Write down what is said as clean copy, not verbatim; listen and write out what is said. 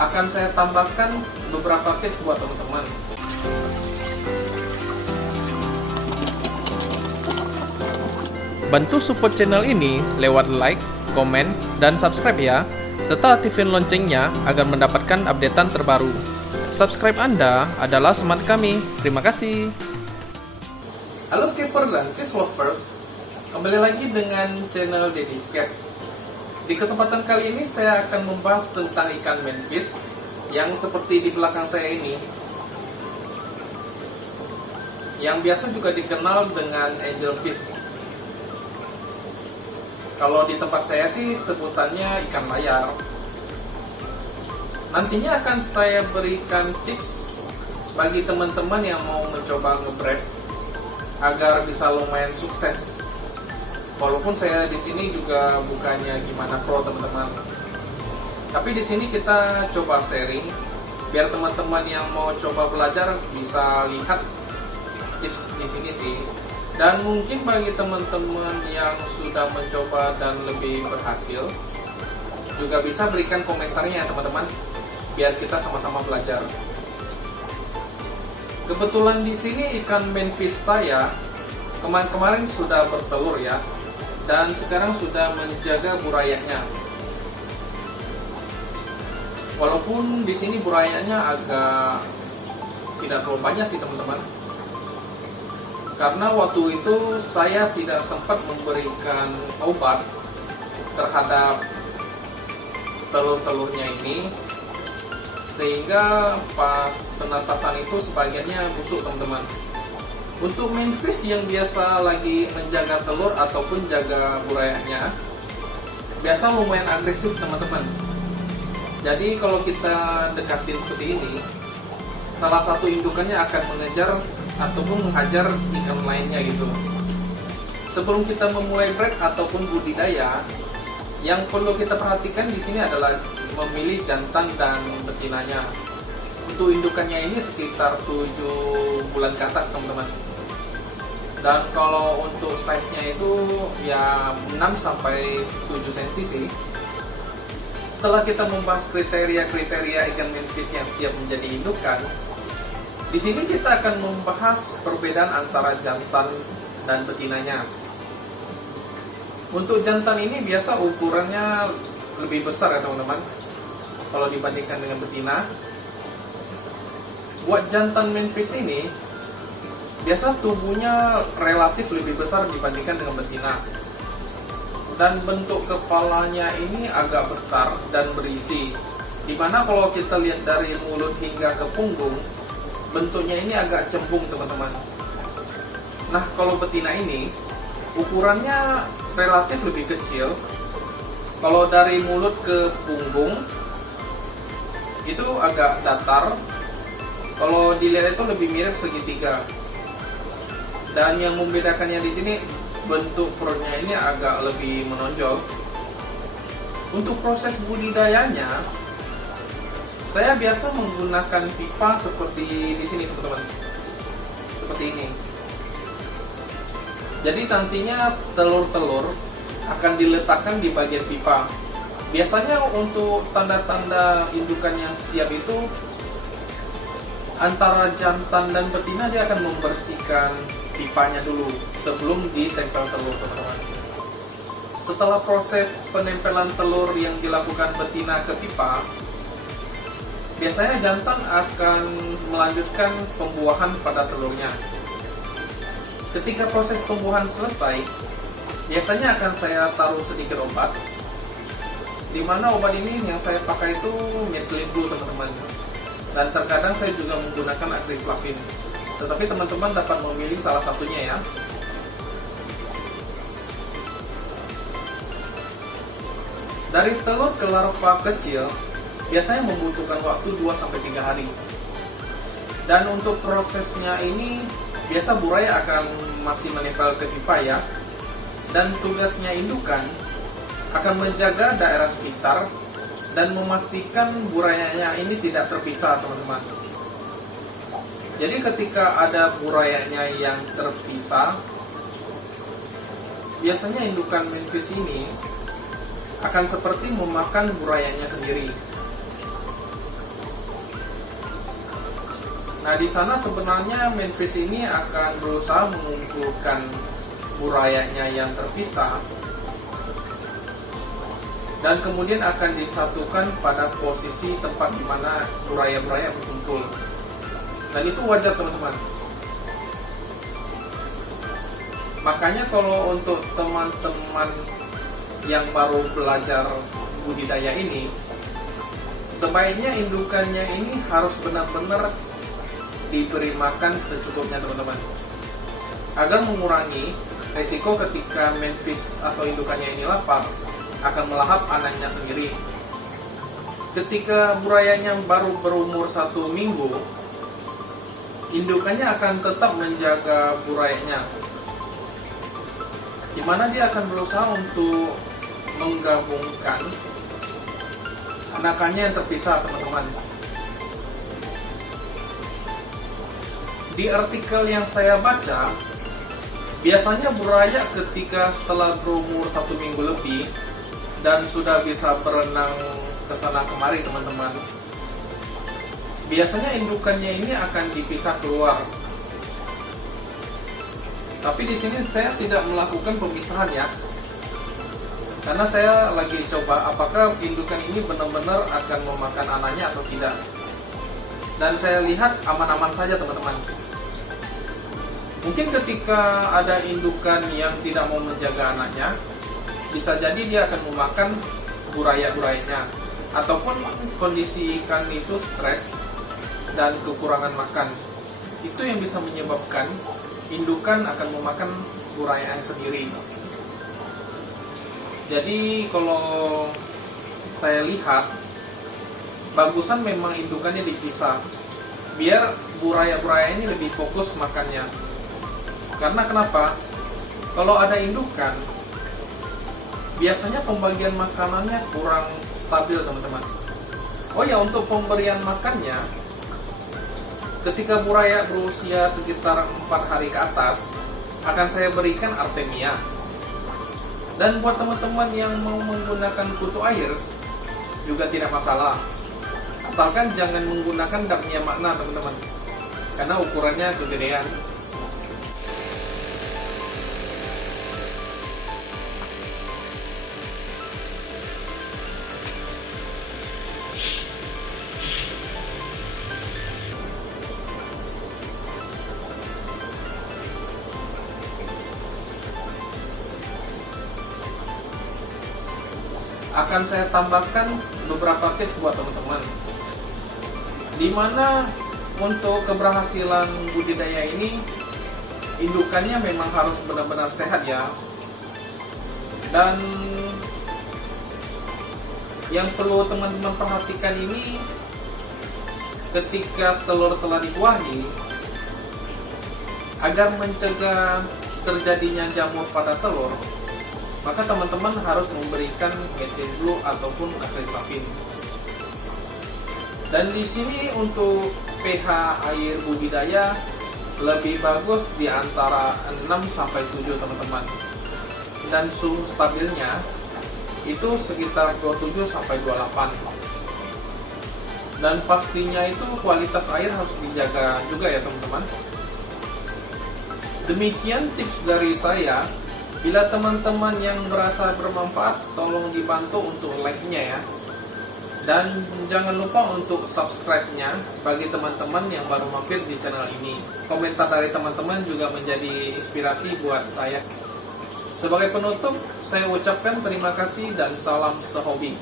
akan saya tambahkan beberapa tips buat teman-teman. Bantu support channel ini lewat like, komen, dan subscribe ya, serta aktifin loncengnya agar mendapatkan updatean terbaru. Subscribe Anda adalah semangat kami. Terima kasih. Halo skipper dan fish lovers, kembali lagi dengan channel Deddy's Cat. Di kesempatan kali ini saya akan membahas tentang ikan manfish yang seperti di belakang saya ini, yang biasa juga dikenal dengan angelfish. Kalau di tempat saya sih sebutannya ikan layar. Nantinya akan saya berikan tips bagi teman-teman yang mau mencoba ngebreed agar bisa lumayan sukses. Walaupun saya di sini juga bukannya gimana pro teman-teman, tapi di sini kita coba sharing biar teman-teman yang mau coba belajar bisa lihat tips di sini sih. Dan mungkin bagi teman-teman yang sudah mencoba dan lebih berhasil, juga bisa berikan komentarnya teman-teman, biar kita sama-sama belajar. Kebetulan di sini ikan manfish saya kemarin-kemarin sudah bertelur ya, dan sekarang sudah menjaga burayanya. Walaupun di sini burayanya agak tidak terlalu banyak sih teman-teman, karena waktu itu saya tidak sempat memberikan obat terhadap telur-telurnya ini, sehingga pas penetasan itu sebagiannya busuk teman-teman. Untuk manfish yang biasa lagi menjaga telur ataupun jaga burayanya, biasa lumayan agresif teman-teman. Jadi kalau kita dekatin seperti ini, salah satu indukannya akan mengejar ataupun menghajar ikan lainnya gitu. Sebelum kita memulai breed ataupun budidaya, yang perlu kita perhatikan di sini adalah memilih jantan dan betinanya. Untuk indukannya ini sekitar 7 bulan ke atas teman-teman. Dan kalau untuk size-nya itu ya 6 sampai 7 cm sih. Setelah kita membahas kriteria-kriteria ikan manfish yang siap menjadi indukan, di sini kita akan membahas perbedaan antara jantan dan betinanya. Untuk jantan ini biasa ukurannya lebih besar ya teman-teman, kalau dibandingkan dengan betina. Buat jantan manfish ini, biasa tubuhnya relatif lebih besar dibandingkan dengan betina. Dan bentuk kepalanya ini agak besar dan berisi, dimana kalau kita lihat dari mulut hingga ke punggung, bentuknya ini agak cembung teman-teman. Nah kalau betina ini ukurannya relatif lebih kecil. Kalau dari mulut ke punggung itu agak datar. Kalau dilihat itu lebih mirip segitiga. Dan yang membedakannya di sini bentuk perutnya ini agak lebih menonjol. Untuk proses budidayanya, saya biasa menggunakan pipa seperti di sini teman-teman, seperti ini. Jadi nantinya telur-telur akan diletakkan di bagian pipa. Biasanya untuk tanda-tanda indukan yang siap itu, antara jantan dan betina dia akan membersihkan pipanya dulu sebelum ditempel telur teman-teman. Setelah proses penempelan telur yang dilakukan betina ke pipa, biasanya jantan akan melanjutkan pembuahan pada telurnya. Ketika proses pembuahan selesai, biasanya akan saya taruh sedikit obat, dimana obat ini yang saya pakai itu methylene blue teman-teman. Dan terkadang saya juga menggunakan agriflavin. Tetapi teman-teman dapat memilih salah satunya ya. Dari telur ke larva kecil biasanya membutuhkan waktu 2-3 hari. Dan untuk prosesnya ini biasa buraya akan masih menempel ke pipa ya. Dan tugasnya indukan akan menjaga daerah sekitar dan memastikan burayanya ini tidak terpisah teman-teman. Jadi ketika ada burayanya yang terpisah, biasanya indukan manfish ini akan seperti memakan burayanya sendiri. Nah, di sana sebenarnya Memphis ini akan berusaha mengumpulkan burayanya yang terpisah dan kemudian akan disatukan pada posisi tempat di mana buraya-buraya berkumpul. Dan itu wajar teman-teman. Makanya kalau untuk teman-teman yang baru belajar budidaya ini, sebaiknya indukannya ini harus benar-benar diberi makan secukupnya teman-teman, agar mengurangi resiko ketika Memphis atau indukannya ini lapar akan melahap anaknya sendiri. Ketika burayanya baru berumur 1 minggu, indukannya akan tetap menjaga burayanya, di mana dia akan berusaha untuk menggabungkan anakannya yang terpisah teman-teman. Di artikel yang saya baca, biasanya buraya ketika telah berumur 1 minggu lebih dan sudah bisa berenang ke sana kemari teman-teman, biasanya indukannya ini akan dipisah keluar. Tapi di sini saya tidak melakukan pemisahan ya, karena saya lagi coba apakah indukan ini benar-benar akan memakan anaknya atau tidak. Dan saya lihat aman-aman saja teman-teman. Mungkin ketika ada indukan yang tidak mau menjaga anaknya, bisa jadi dia akan memakan buraya-burayanya, ataupun kondisi ikan itu stres dan kekurangan makan. Itu yang bisa menyebabkan indukan akan memakan buraya sendiri. Jadi kalau saya lihat, bagusan memang indukannya dipisah, biar buraya-buraya ini lebih fokus makannya. Karena kenapa? Kalau ada indukan, biasanya pembagian makanannya kurang stabil teman-teman. Oh ya, untuk pemberian makannya, ketika buraya berusia sekitar 4 hari ke atas, akan saya berikan Artemia. Dan buat teman-teman yang mau menggunakan kutu air, juga tidak masalah. Asalkan jangan menggunakan Damnia Magna teman-teman, karena ukurannya kegedean. Akan saya tambahkan beberapa tips buat teman-teman, dimana untuk keberhasilan budidaya ini, indukannya memang harus benar-benar sehat ya. Dan yang perlu teman-teman perhatikan ini, ketika telur telah dibuahi, agar mencegah terjadinya jamur pada telur, maka teman-teman harus memberikan methane blue ataupun acrylflavin. Dan di sini untuk pH air budidaya lebih bagus di antara 6 sampai 7 teman-teman. Dan suhu stabilnya itu sekitar 27 sampai 28. Dan pastinya itu kualitas air harus dijaga juga ya teman-teman. Demikian tips dari saya. Bila teman-teman yang merasa bermanfaat, tolong dibantu untuk like-nya ya. Dan jangan lupa untuk subscribe-nya bagi teman-teman yang baru mampir di channel ini. Komentar dari teman-teman juga menjadi inspirasi buat saya. Sebagai penutup, saya ucapkan terima kasih dan salam sehobi.